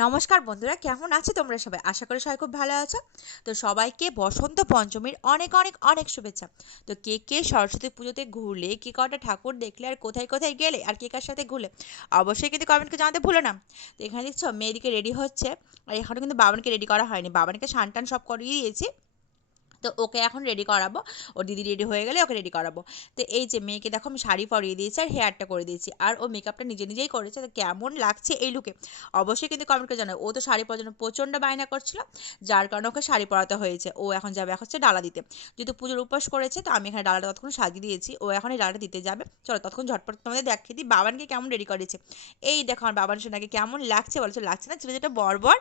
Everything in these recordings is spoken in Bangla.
নমস্কার বন্ধুরা, কেমন আছো তোমরা সবাই? আশা করি সবাই খুব ভালো আছো। তো সবাইকে বসন্ত পঞ্চমীর অনেক অনেক অনেক শুভেচ্ছা। তো কে কে সরস্বতী পুজোতে ঘুরলে, কে কটা ঠাকুর দেখলে, আর কোথায় কোথায় গেলে, আর কে কার সাথে ঘুরলে, অবশ্যই কিন্তু কমেন্টকে জানাতে ভুলো না। তো এখানে দেখছো মেয়েদিকে রেডি হচ্ছে, আর এখনও কিন্তু বাবানকে রেডি করা হয়নি। বাবানকে স্নান টান সব করিয়ে দিয়েছি। তো ওকে এখন রেডি করাবো। ওর দিদি রেডি হয়ে গেলে ওকে রেডি করাবো। তো এই যে মেয়েকে দেখো আমি শাড়ি পরিয়ে দিয়েছি আর হেয়ারটা করে দিয়েছি, আর ও মেকআপটা নিজে নিজেই করেছে। তো কেমন লাগছে এই লুকে অবশ্যই কিন্তু কমেন্ট করে জানাও। ও তো শাড়ি পরার জন্য প্রচণ্ড বায়না করছিল, যার কারণে ওকে শাড়ি পরাতে হয়েছে। ও এখন যাবে এখন হচ্ছে ডালা দিতে, যেহেতু পুজোর উপোস করেছে। তো আমি এখানে ডালাটা ততক্ষণ সাজিয়ে দিয়েছি, ও এখন এই ডালাটা দিতে যাবে। চলো ততক্ষণ ঝটপট তোমাদের দেখিয়ে দিই বাবানকে কেমন রেডি করেছে। এই দেখো আমার বাবান সোনাকে কেমন লাগছে বলছো, লাগছে না ছোটো ছোটো বর?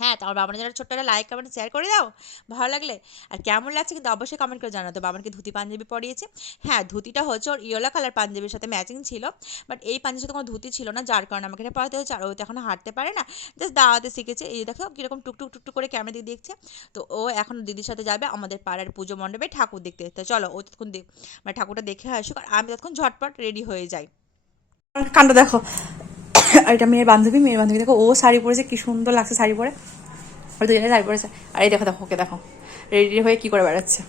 হ্যাঁ, তো আমার বাবানের জন্য ছোট্ট একটা লাইক কমেন্ট শেয়ার করে দাও ভালো লাগলে। আর কেমন লাগছে কিন্তু অবশ্যই কমেন্ট করে জানাও। তো বাবানকে ধুতি পাঞ্জাবি পরিয়েছে। হ্যাঁ, ধুতিটা হচ্ছে ওর ইয়েলো কালার পাঞ্জাবির সাথে ম্যাচিং ছিল, বাট এই পাঞ্জাবির সাথে কোনো ধুতি ছিল না, যার কারণে আমাকে এটা পরাতে হচ্ছে। আর ও তো এখন হাঁটতে পারে না, জাস্ট দাঁড়াতে শিখেছে। এই দেখো কীরকম টুকটুক টুকটুক করে ক্যামেরা দিয়ে দেখছে। তো ও এখন দিদির সাথে যাবে আমাদের পাড়ার পুজো মণ্ডপে ঠাকুর দেখতে। তো চলো ও ততক্ষণ মানে ঠাকুরটা দেখে আসুক, আর আমি ততক্ষণ ঝটপট রেডি হয়ে যাই। কাণ্ড দেখো। আর এটা মেয়ের বান্ধবী দেখো, ও শাড়ি পরেছে, কি সুন্দর লাগছে শাড়ি পরে। আর দুজনে শাড়ি পরেছে। আর এই দেখো দেখো ওকে দেখো রেডি হয়ে কি করে বেড়াচ্ছে।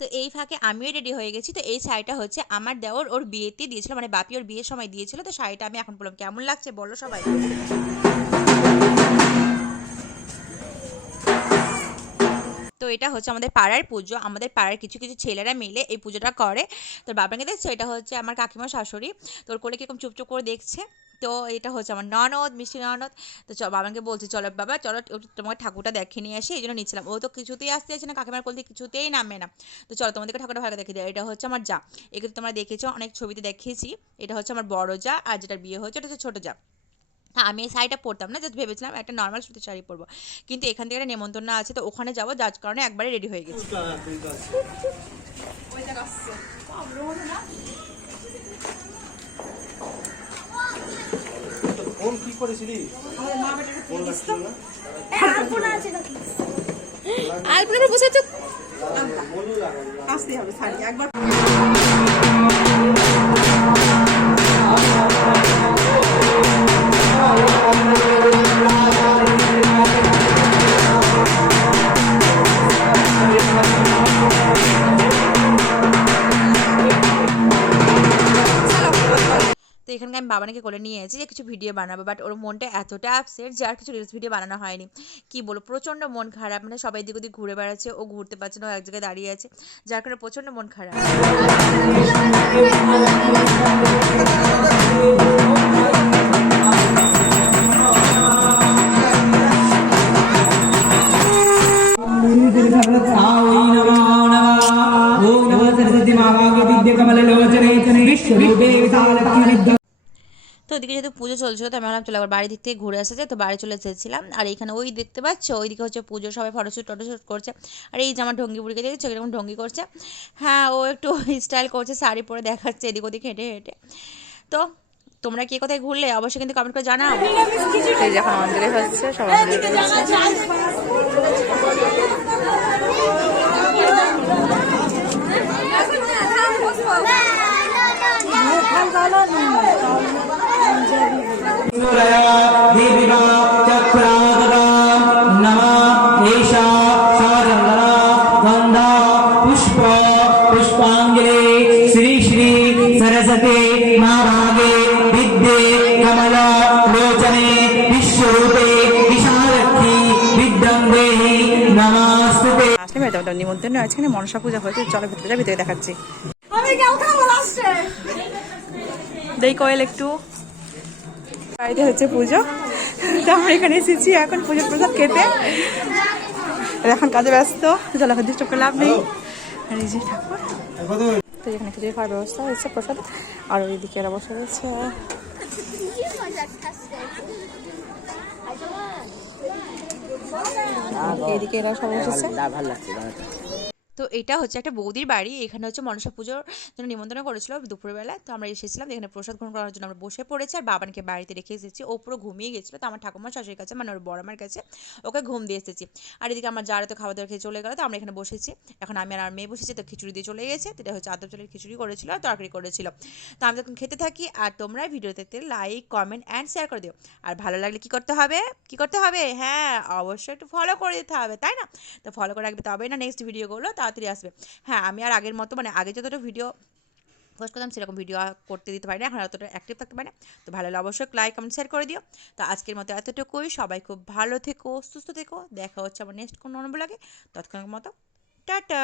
তো এই ফাঁকে আমিও রেডি হয়ে গেছি। তো এই শাড়িটা হচ্ছে আমার দেওর ওর বিয়েতে দিয়েছিল, মানে বাপি ওর বিয়ের সময় দিয়েছিল। তো শাড়িটা আমি এখন বললাম কেমন লাগছে বলো সবাই। তো এটা হচ্ছে আমাদের পাড়ার পুজো, আমাদের পাড়ার কিছু কিছু ছেলেরা মিলে এই পুজোটা করে। তোর বাবাকে দেখছো, এটা হচ্ছে আমার কাকিমা শাশুড়ি। তোর কোলে কিরকম চুপচুপ করে দেখছে। তো এটা হচ্ছে আমার ননদ, মিষ্টি ননদ। তো বাবাকে বলছি চলো বাবা চলো তোমাকে ঠাকুরটা দেখে নিয়ে আসি, এই জন্য নিচ্ছিলাম। ও তো কিছুতেই আসতে চাইছে না, কাকিমার কোল থেকে কিছুতেই নামে না। তো চলো তোমাদেরকে ঠাকুরটা ভালো দেখে দিই। এটা হচ্ছে আমার যা, একে তো তোমরা দেখেছো অনেক ছবিতে দেখিয়েছি। এটা হচ্ছে আমার বড় যা, আর যেটার বিয়ে হচ্ছে এটা হচ্ছে ছোটো যা। হ্যাঁ, আমি এই শাড়িটা পরতাম না, জাস্ট ভেবেছিলাম একটা নর্মাল সুতির শাড়ি পরবো, কিন্তু এখান থেকে একটা নেমন্তন্ন আছে, তো ওখানে যাবো, যার কারণে একবারে রেডি হয়ে গেছি। ফোন কি করেছিলি? আলপনা বসে তো আসতে হবে শাড়ি একবার। তো এখানকে আমি বাবানাকে কোলে নিয়ে এসেছি যে কিছু ভিডিও বানাবো, বাট ওর মনটা এতটা আপসেট যে আর কিছু রিলস ভিডিও বানানো হয়নি। কি বলবো, প্রচণ্ড মন খারাপ, মানে সবাই দিক ওদিক ঘুরে বেড়াচ্ছে, ও ঘুরতে পারছে না, ও এক জায়গায় দাঁড়িয়ে আছে, যার কারণে প্রচণ্ড মন খারাপ। তো ওইদিকে যেহেতু পুজো চলছিল, তো আমি ভাবলাম চলো আবার বাড়ি দিক থেকে ঘুরে আসা যায়। তো বাড়ি চলে এসেছিলাম, আর এইখানে ওই দেখতে পাচ্ছ ওইদিকে হচ্ছে পুজো, সবাই ফটোশ্যুট করছে। আর এই যে আমার ঢঙ্গি বুড়িকে দেখেছো এরকম ঢঙ্গি করছে। হ্যাঁ, ও একটু স্টাইল করছে, শাড়ি পরে দেখাচ্ছে এদিক ওদিক হেঁটে হেঁটে। তো তোমরা কে কোথায় ঘুরলে অবশ্যই কিন্তু কমেন্ট করে জানাও। এই যখন অঞ্জলি হচ্ছে সবাই पुष्पांजलि श्री श्री सरस्वती महाभागे विद्ये कमला लोचने विश्वरूपे विशालक्षी विद्यं देहि नमस्ते। আসলে মেয়ে তোমাদের নিমন্ত্রণ আজকে মনসা পূজা হয়েছে, চলো ভিতরে ভিতরে দেখাচ্ছি। দেই কয়েল একটু বাড়িতে হচ্ছে পুজো, তো আমরা এখানে এসেছি এখন পুজোর প্রসাদ খেতে। এখন কাজে ব্যস্ত, চলো এখন ডিস্টার্ব করে লাভ নেই। আর এই যে ঠাকুর, তো এখানে কিছু খাওয়ার ব্যবস্থা হয়েছে প্রসাদ, আর ওইদিকে এরা বসে রয়েছে। এইদিকে এরা সব এসেছে। তো এটা হচ্ছে একটা বৌদির বাড়ি, এখানে হচ্ছে মনসা পুজোর জন্য নিমন্ত্রণ করেছিল দুপুরবেলায়। তো আমরা এসেছিলাম, এখানে প্রসাদ গ্রহণ করার জন্য আমরা বসে পড়েছি, আর বাবানকে বাড়িতে রেখে এসেছি। ও পুরো ঘুমিয়ে গেছিলো, তো আমার ঠাকুমার শাশুড়ির কাছে মানে ওর বড় আমার কাছে ওকে ঘুম দিয়ে এসেছি। আর এদিকে আমার যারা তো খাওয়া দাওয়া খেয়ে চলে গেলো, তো আমরা এখানে বসেছি। এখন আমি আর মেয়ে বসেছি, তো খিচুড়ি দিয়ে চলে গেছে। তো এটা হচ্ছে আদব চালের খিচুড়ি করেছিল আর তরকারি করেছিল। তো আমি তখন খেতে থাকি, আর তোমরা ভিডিওতে লাইক কমেন্ট অ্যান্ড শেয়ার করে দিও। আর ভালো লাগলে কি করতে হবে, কি করতে হবে, হ্যাঁ অবশ্যই একটু ফলো করে দিতে হবে, তাই না? তো ফলো করে রাখবে, তবেই না নেক্সট ভিডিওগুলো তাড়াতাড়ি আসবে। হ্যাঁ, আমি আর আগের মতো মানে আগে যতটা ভিডিও পোস্ট করতাম সেরকম ভিডিও করতে দিতে পারি না, এখন অতটা অ্যাক্টিভ থাকতে পারি না। তো ভালো লাগলে অবশ্যই লাইক কমেন্ট শেয়ার করে দিও। তো আজকের মতো এতটুকুই, সবাই খুব ভালো থেকো, সুস্থ থেকো, দেখা হচ্ছে আমার নেক্সট কোনো ব্লগে। তৎক্ষণের মতো টাটা।